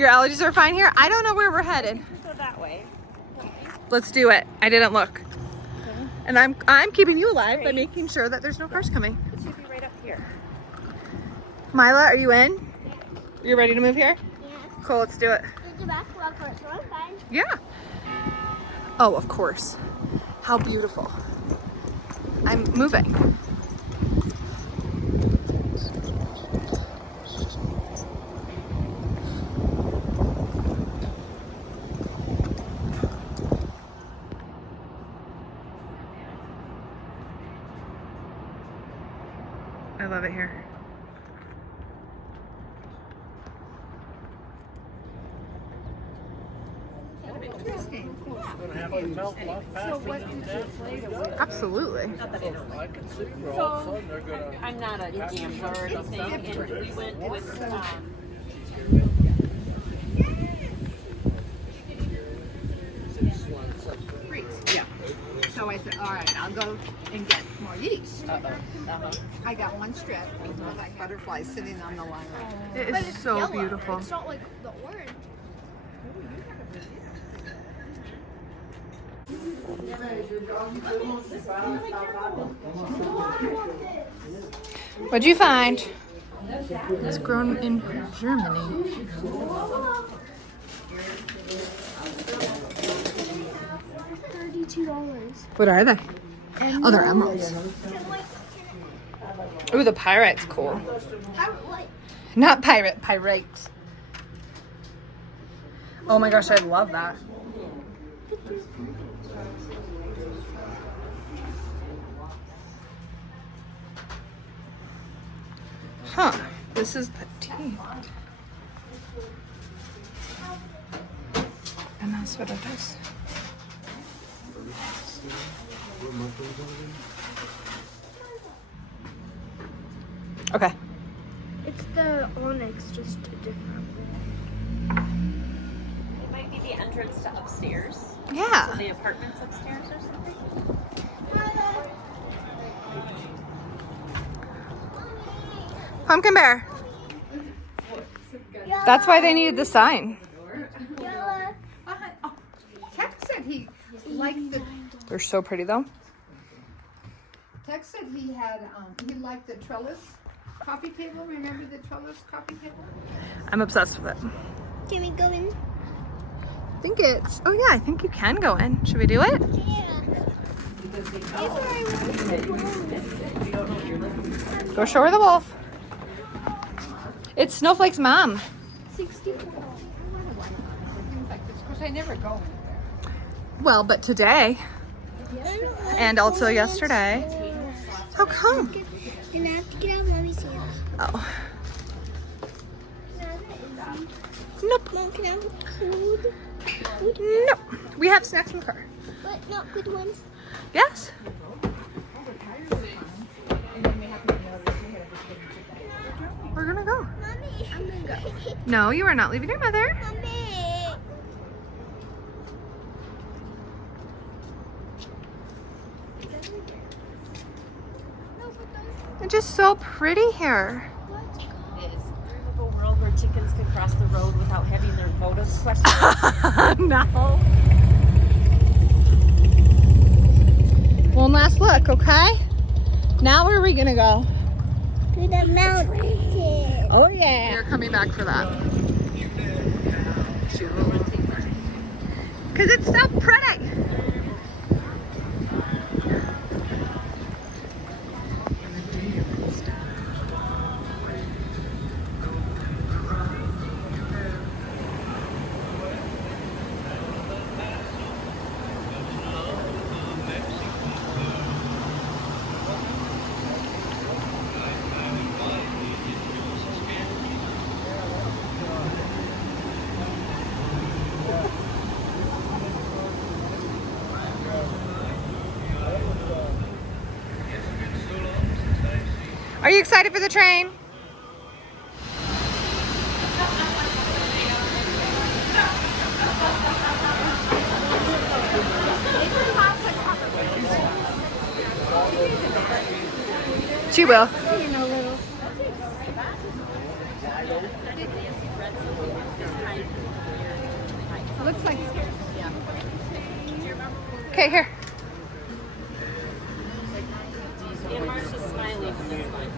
Your allergies are fine here? I don't know where we're headed. Go that way. Let's do it. I didn't look. And I'm keeping you alive by making sure that there's no cars coming. It should be right up here. Mila, are you in? You ready to move here? Yes. Cool, let's do it. There's a basketball court, so I'm fine. Yeah. Oh, of course. How beautiful. I'm moving. I love it here. Interesting. Absolutely. So, I'm not a gambler or anything, and we went with, Yeah. So I said, all right, I'll go and get more yeast. I got one strip with like butterflies sitting on the line. It is so beautiful. It's not like the orange. What'd you find? It's grown in Germany. $32. What are they? Oh, they're emeralds. Ooh, the pirate's cool. Not pirate, pirates. Oh my gosh, I love that. Huh, this is the tea. And that's what it is. Okay. It's the onyx, just a different. it might be the entrance to upstairs. Yeah. So the apartments upstairs or something. Pumpkin bear. That's why they needed the sign. Tex said he liked the. They're so pretty though. Tex said he had he liked the trellis coffee table. Remember the trellis coffee table? I'm obsessed with it. Can we go in? I think it's, oh yeah, I think you can go in. Should we do it? Yeah. Go show her the wolf. It's Snowflake's mom. 64. Things like this. Of course, I never go in there. Well, but today and also yesterday. How come? And I have to get out Mommy's hands. Oh. Nope. Mom, can I have food? Nope. We have snacks in the car. But not good ones. Yes. We're gonna go. Mommy, I'm gonna go. No, you are not leaving your mother. Mommy. It's just so pretty here. It is. Dream of a world where chickens could cross the road without having their motives questioned. No. One last look, okay? Now where are we gonna go? To the mountain. Oh yeah. We're coming back for that. Because it's so pretty. Are you excited for the train? She will. You know, little. looks like. Okay, here. And Marsha's smiling from this one.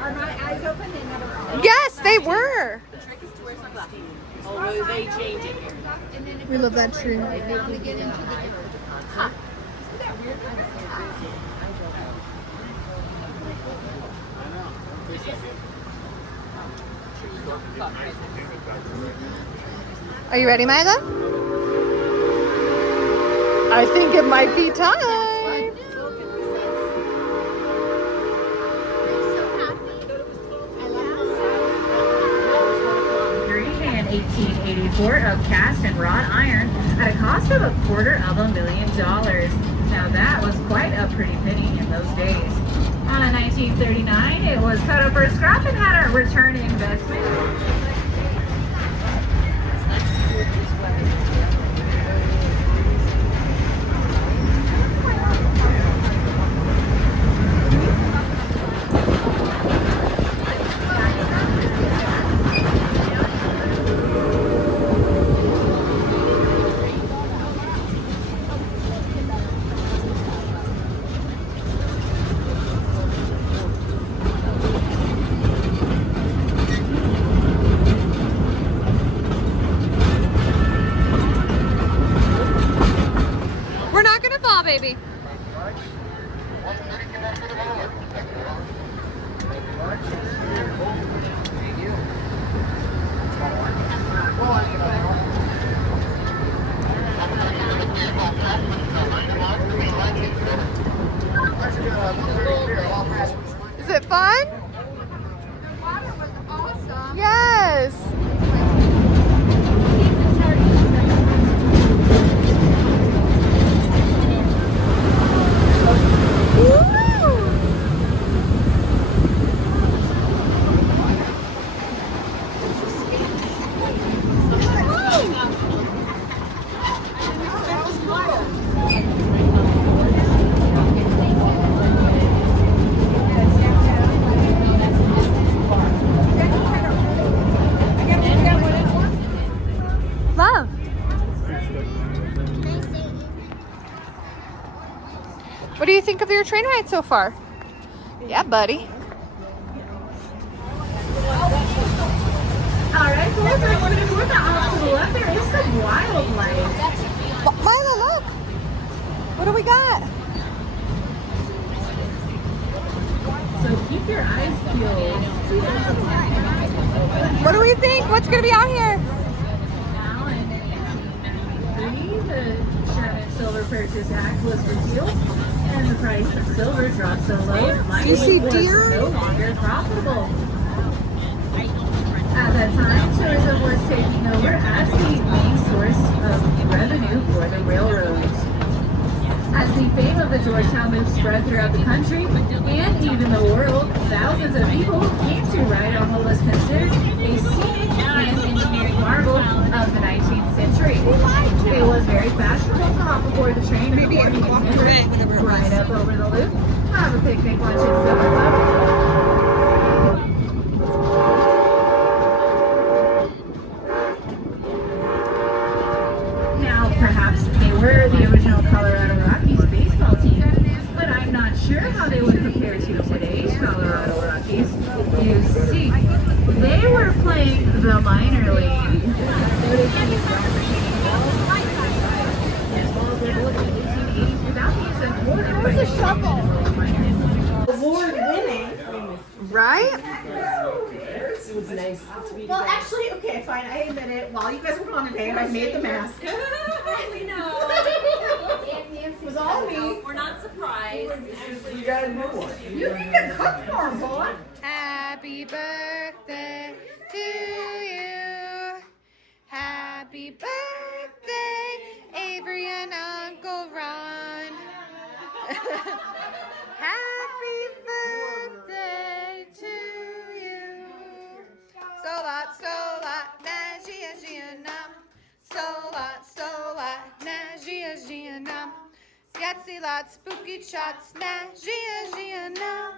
Are my eyes open? They never are. Yes, they were. The trick is to wear sunglasses. Oh, they change it here. We love that tree. Down to get into the huh. Are you ready, Mila? I think it might be time. And 1884 of cast and wrought iron at a cost of $250,000. Now that was quite a pretty penny in those days. In 1939, it was cut up for scrap and had a return investment. We're not gonna fall, baby. Is it fun? The water was awesome. Yes. Love. What do you think of your train ride so far? Yeah, buddy. Alright, so let's finish with the off to the left. There is some wildlife. Mila, look. What do we got? So keep your eyes peeled. What do we think? What's going to be out here? Now in 1893, the Sherman Silver Purchase Act was repealed, and the price of silver dropped so low, mining You see was deer? no longer profitable. At that time, tourism was taking over as the main source of revenue for the railroads. As the fame of the Georgetown Loop spread throughout the country and even the world, thousands of people came to ride on what was considered a scenic and engineering marvel of the 19th century. It was very fashionable to hop aboard the train in the morning and ride up over the loop, have a picnic lunch at Silver Club. Now, perhaps they were the original Colorado Rockies baseball team, but I'm not sure how they would compare to today's Colorado Rockies. You see, they were playing the minor league. Where's the shovel? Award-winning. Right? It was nice to be Well, actually, okay, fine, I admit it. While you guys were gone today, I made the mask. We know. It was all me. We're not surprised. You gotta move one. You need to cook more, boy. Happy birthday to you. Happy birthday, Avery and Uncle Ron. Happy birthday to you. Solat, Najia, Gianam. Solat, Najia, Gianam. Yatsilat, spooky shots, Najia, Gianam.